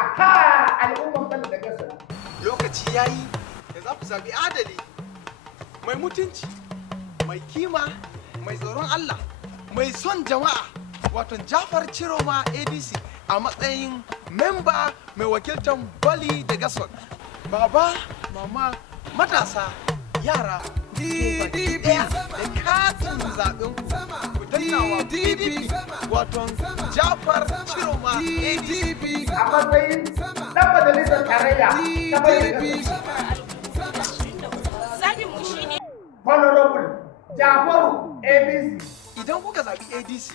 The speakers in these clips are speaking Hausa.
Aha, al'umman Bali da Gasol. Lokaci yayi da za ku zabi adali, mai mutunci, mai kima, mai tsoron Allah, mai son jama'a, wato Jafar Ciroma ADC a matsayin memba mai wakiltan Bali da Gasol. Baba, mama, matasa, yara, ɗaya da katin zaɓen ku dannawa PDP wato Jafar Ciroma ADC A matsayin ɗan majalisar tarayya ta Bali da Gasol. Zabinmu shi ne Honorable Jafaru ABC. Idan kuka zaɓi ADC,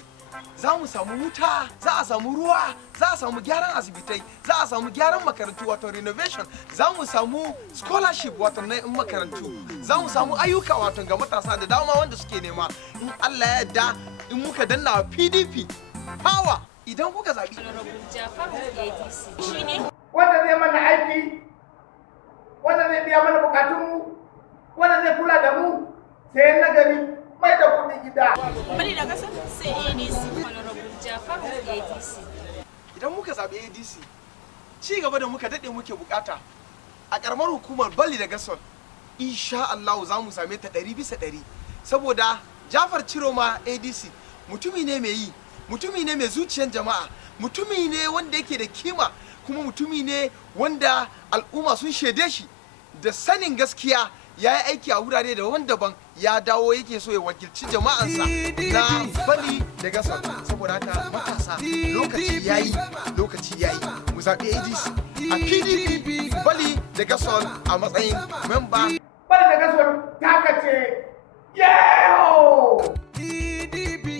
za mu samu wuta, za a samu ruwa, za a samu gyaran asibitai, za a samu gyaran makarantu wato renovation, za mu samu scholarship wato na makarantu, za mu samu ayyuka wato ga matasa da dama wanda suke nema. In Allah ya yarda, in muka danna PDP power, idan kuka zaɓi Honorable Jafaru ADC shi ne Wanda zai mana aiki, wanda zai biya mana bukatunmu, wanda zai kula da mu, sai nagari mai da kuɗi gida. Bali da Gasol sai ADC Honorable Jafaru ADC. idan muka zaɓi ADC, ci gaba da muka daɗe muke bukata a ƙaramar hukumar Bali da Gasol, insha Allah za mu same ta 100%, saboda Jafar Ciroma ADC mutumi ne mai yi, mutumi ne mai zuciyar jama'a, mutumi ne wanda yake da kima, kuma mutumi ne wanda al'umma sun shaide shi da sanin gaskiya. Ya yi aiki a wurare daban-daban, ya dawo yake so ya wakilci jama'ansa na Bali da Gasol. Saboda haka matasa, lokaci yayi mu zaɓi ADC a PDP Bali da Gasol a matsayin memba. Bali da Gasol ta kace, yeho! PDP